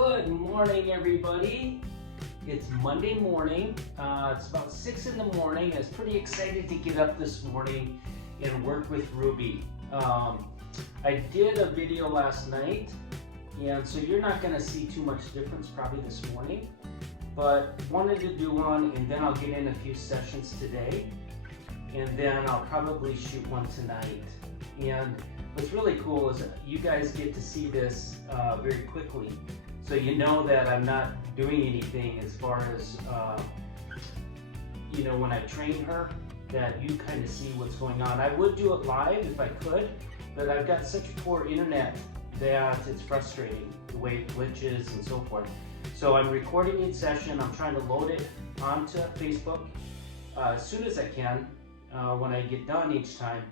Good morning, everybody. It's Monday morning. It's about 6 in the morning. I was pretty excited to get up this morning and work with Ruby. I did a video last night, and so you're not going to see too much difference probably this morning, but wanted to do one, and then I'll get in a few sessions today, and then I'll probably shoot one tonight. And what's really cool is that you guys get to see this very quickly. So you know that I'm not doing anything as far as, when I train her, that you kind of see what's going on. I would do it live if I could, but I've got such poor internet that it's frustrating, the way it glitches and so forth. So I'm recording each session. I'm trying to load it onto Facebook as soon as I can when I get done each time,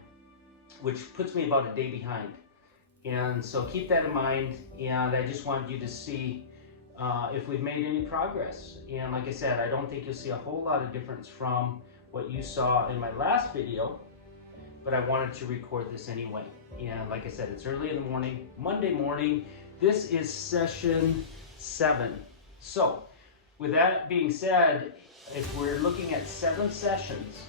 which puts me about a day behind. And so keep that in mind, and I just wanted you to see if we've made any progress. And like I said, I don't think you'll see a whole lot of difference from what you saw in my last video, but I wanted to record this anyway. And like I said, it's early in the morning, Monday morning. This is session 7. So with that being said, if we're looking at 7 sessions,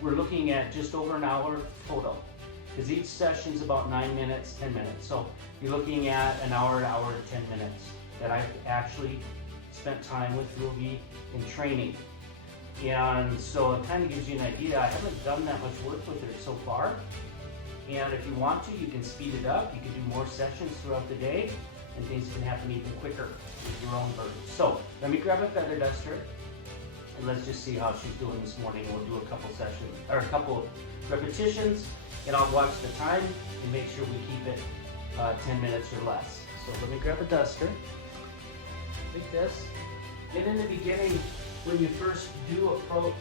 we're looking at just over an hour total, because each session is about 9 minutes, 10 minutes. So you're looking at an hour to 10 minutes that I've actually spent time with Ruby in training. And so it kind of gives you an idea. I haven't done that much work with her so far. And if you want to, you can speed it up. You can do more sessions throughout the day, and things can happen even quicker with your own bird. So let me grab a feather duster, and let's just see how she's doing this morning. We'll do a couple sessions, or a couple repetitions, and I'll watch the time and make sure we keep it 10 minutes or less. So let me grab a duster, like this. And in the beginning, when you first do approach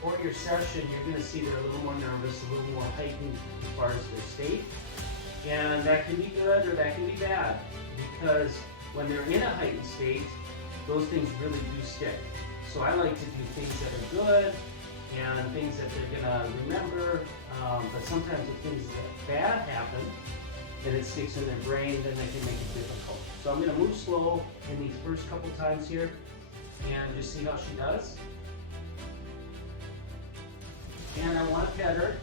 for your session, you're going to see they're a little more nervous, a little more heightened as far as their state. And that can be good or that can be bad, because when they're in a heightened state, those things really do stick. So I like to do things that are good and things that they're gonna remember, but sometimes if things that bad happen, and it sticks in their brain, then they can make it difficult. So I'm gonna move slow in these first couple times here, and just see how she does. And I want to pet her,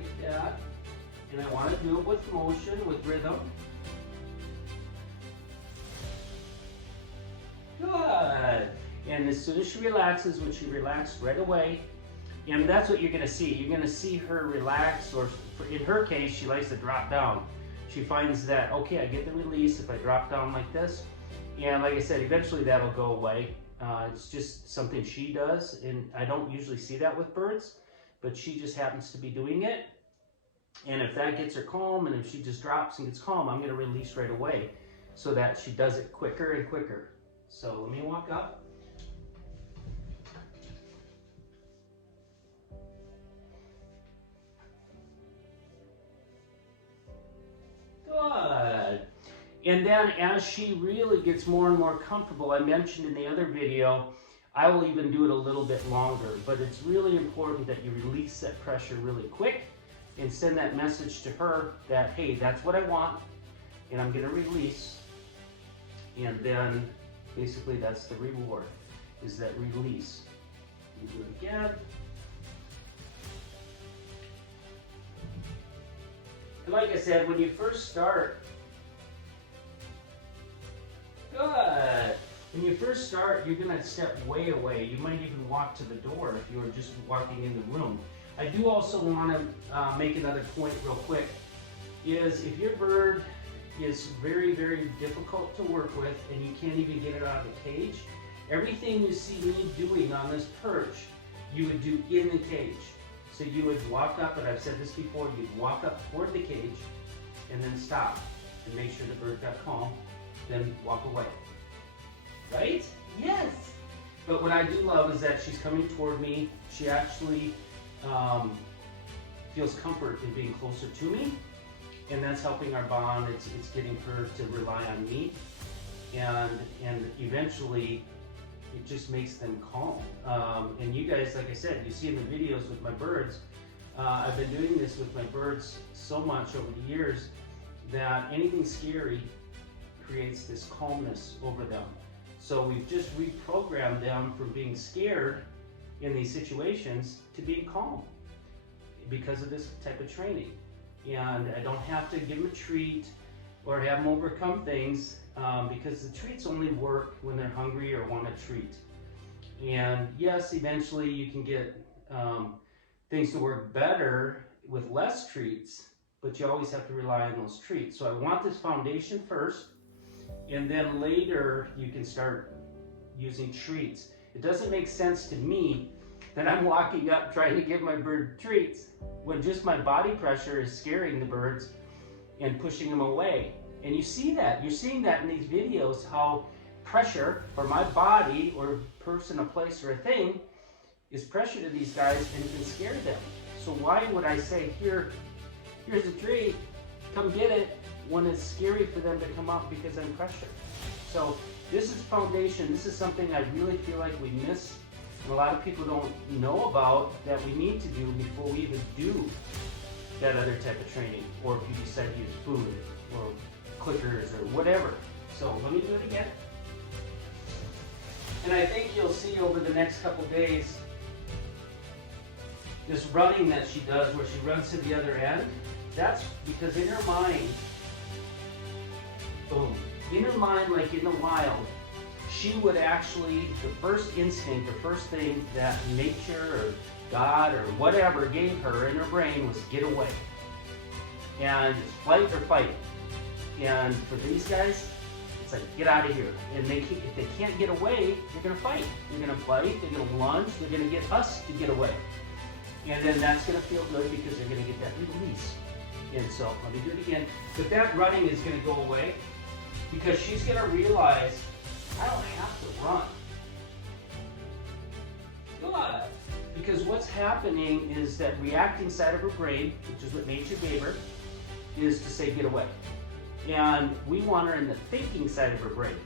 like that, and I want to do it with motion, with rhythm. Good. And as soon as she relaxes, which she relaxed right away, and that's what you're going to see. You're going to see her relax, or in her case, she likes to drop down. She finds that, okay, I get the release if I drop down like this. And like I said, eventually that'll go away. It's just something she does, and I don't usually see that with birds, but she just happens to be doing it. And if that gets her calm, and if she just drops and gets calm, I'm going to release right away so that she does it quicker and quicker. So let me walk up. Good. And then as she really gets more and more comfortable, I mentioned in the other video, I will even do it a little bit longer, but it's really important that you release that pressure really quick and send that message to her that, hey, that's what I want, and I'm going to release. And then basically that's the reward, is that release. You do it again. And like I said, when you first start, good. When you first start, you're going to step way away. You might even walk to the door if you were just walking in the room. I do also want to make another point real quick, is if your bird is very, very difficult to work with and you can't even get it out of the cage, everything you see me doing on this perch, you would do in the cage. So you would walk up, and I've said this before, you'd walk up toward the cage and then stop and make sure the bird got calm, then walk away. Right? Yes! But what I do love is that she's coming toward me. She actually feels comfort in being closer to me, and that's helping our bond. It's getting her to rely on me, and eventually it just makes them calm. And you guys, like I said, you see in the videos with my birds, I've been doing this with my birds so much over the years that anything scary creates this calmness over them. So we've just reprogrammed them from being scared in these situations to being calm because of this type of training. And I don't have to give them a treat or have them overcome things because the treats only work when they're hungry or want a treat. And yes, eventually you can get things to work better with less treats, but you always have to rely on those treats. So I want this foundation first, and then later you can start using treats. It doesn't make sense to me that I'm walking up trying to give my bird treats when just my body pressure is scaring the birds and pushing them away. And you see that, you're seeing that in these videos, how pressure, or my body or person, a place, or a thing is pressure to these guys and can scare them. So why would I say, here's a treat, come get it, when it's scary for them to come up because I'm pressured? So this is foundation. This is something I really feel like we miss, and a lot of people don't know about, that we need to do before we even do that other type of training, or if you decide to use food or clickers or whatever. So let me do it again. And I think you'll see over the next couple days this running that she does, where she runs to the other end. That's because in her mind, boom, in her mind, like in the wild, she would actually, the first instinct, the first thing that nature or God or whatever gave her in her brain was get away. And it's flight or fight. And for these guys, it's like, get out of here. And if they can't get away, they're going to fight. They're going to fight, they're going to lunge, they're going to get us to get away. And then that's going to feel good because they're going to get that release. And so, let me do it again. But that running is going to go away because she's going to realize, I don't have to run. Good. Because what's happening is that reacting side of her brain, which is what nature gave her, is to say, get away. And we want her in the thinking side of her brain.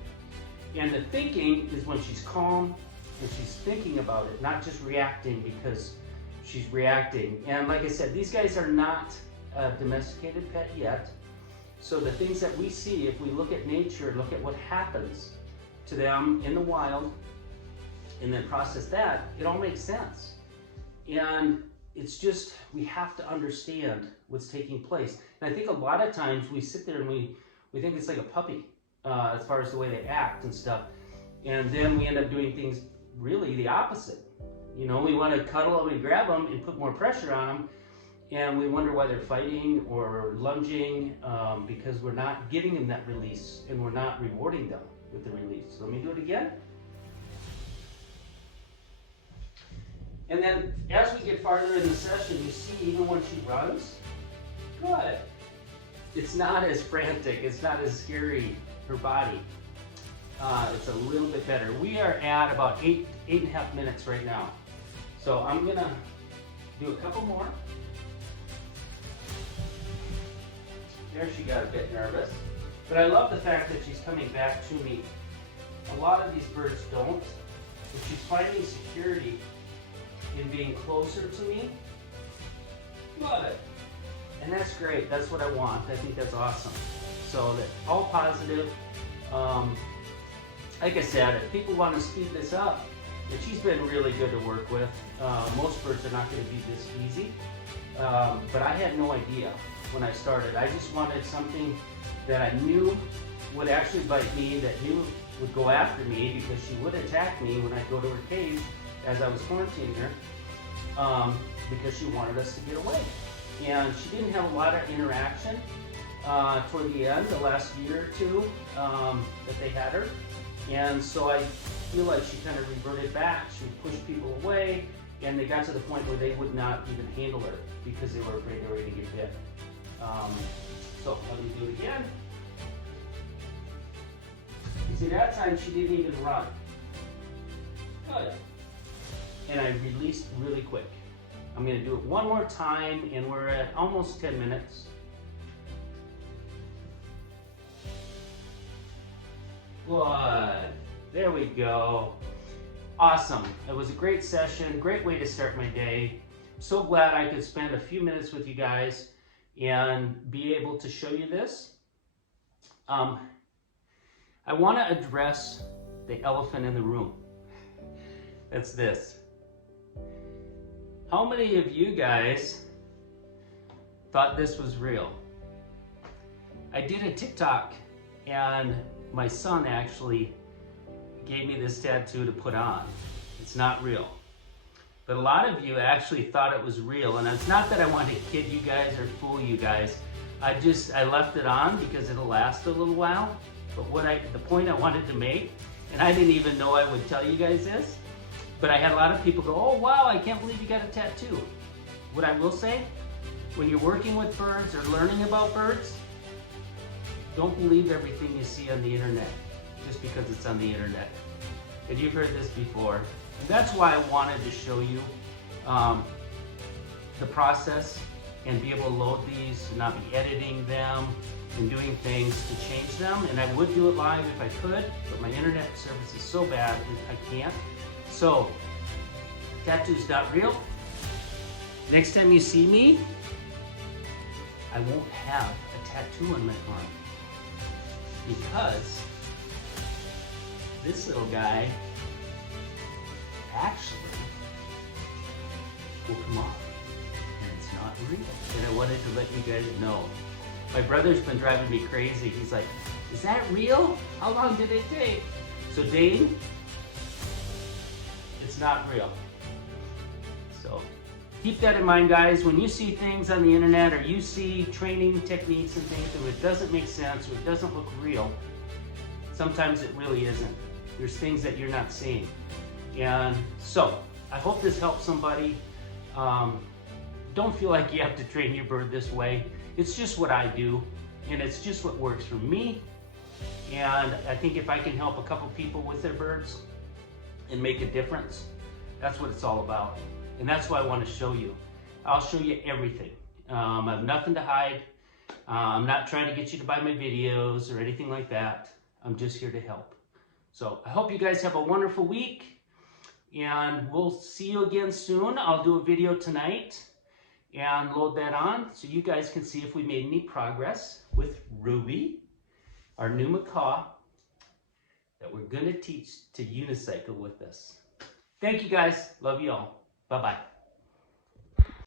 And the thinking is when she's calm and she's thinking about it, not just reacting because she's reacting. And like I said, these guys are not a domesticated pet yet. So the things that we see, if we look at nature, look at what happens to them in the wild, and then process that, it all makes sense. And it's just, we have to understand what's taking place. And I think a lot of times we sit there and we think it's like a puppy as far as the way they act and stuff. And then we end up doing things really the opposite. You know, we want to cuddle them and grab them and put more pressure on them. And we wonder why they're fighting or lunging because we're not giving them that release and we're not rewarding them with the release. So let me do it again. And then as we get farther in the session, you see even when she runs, good. It's not as frantic, it's not as scary, her body. It's a little bit better. We are at about 8.5 minutes right now. So I'm gonna do a couple more. There, she got a bit nervous. But I love the fact that she's coming back to me. A lot of these birds don't, but she's finding security in being closer to me. Love it. And that's great. That's what I want. I think that's awesome. So that all positive. Like I said, if people want to speed this up, and she's been really good to work with. Most birds are not going to be this easy. But I had no idea when I started. I just wanted something that I knew would actually bite me, that knew would go after me, because she would attack me when I go to her cage as I was quarantining her, because she wanted us to get away. And she didn't have a lot of interaction toward the end, the last year or two that they had her. And so I feel like she kind of reverted back. She would push people away, and they got to the point where they would not even handle her because they were afraid they were going to get bit. So let me do it again. You see, that time she didn't even run. Good. And I released really quick. I'm going to do it one more time, and we're at almost 10 minutes. Good. There we go. Awesome. It was a great session, great way to start my day. So glad I could spend a few minutes with you guys and be able to show you this. I want to address the elephant in the room. That's this. How many of you guys thought this was real? I did a TikTok and my son actually gave me this tattoo to put on. It's not real. But a lot of you actually thought it was real, and it's not that I want to kid you guys or fool you guys. I left it on because it'll last a little while. But the point I wanted to make, and I didn't even know I would tell you guys this, but I had a lot of people go, "Oh wow, I can't believe you got a tattoo." What I will say, when you're working with birds or learning about birds, don't believe everything you see on the internet just because it's on the internet. And you've heard this before. And that's why I wanted to show you the process and be able to load these and not be editing them and doing things to change them. And I would do it live if I could, but my internet service is so bad I can't. So, tattoo's not real. Next time you see me, I won't have a tattoo on my arm because this little guy actually will come off, and it's not real. And I wanted to let you guys know. My brother's been driving me crazy. He's like, "Is that real? How long did it take?" So Dane, it's not real. So keep that in mind, guys. When you see things on the internet or you see training techniques and things and it doesn't make sense or it doesn't look real, sometimes it really isn't. There's things that you're not seeing. And so I hope this helps somebody. Don't feel like you have to train your bird this way. It's just what I do, and it's just what works for me. And I think if I can help a couple people with their birds and make a difference, that's what it's all about. And that's why I want to show you. I'll show you everything. I have nothing to hide. I'm not trying to get you to buy my videos or anything like that. I'm just here to help. So I hope you guys have a wonderful week, and we'll see you again soon. I'll do a video tonight and load that on so you guys can see if we made any progress with Ruby, our new macaw that we're going to teach to unicycle with us. Thank you guys. Love you all. Bye-bye.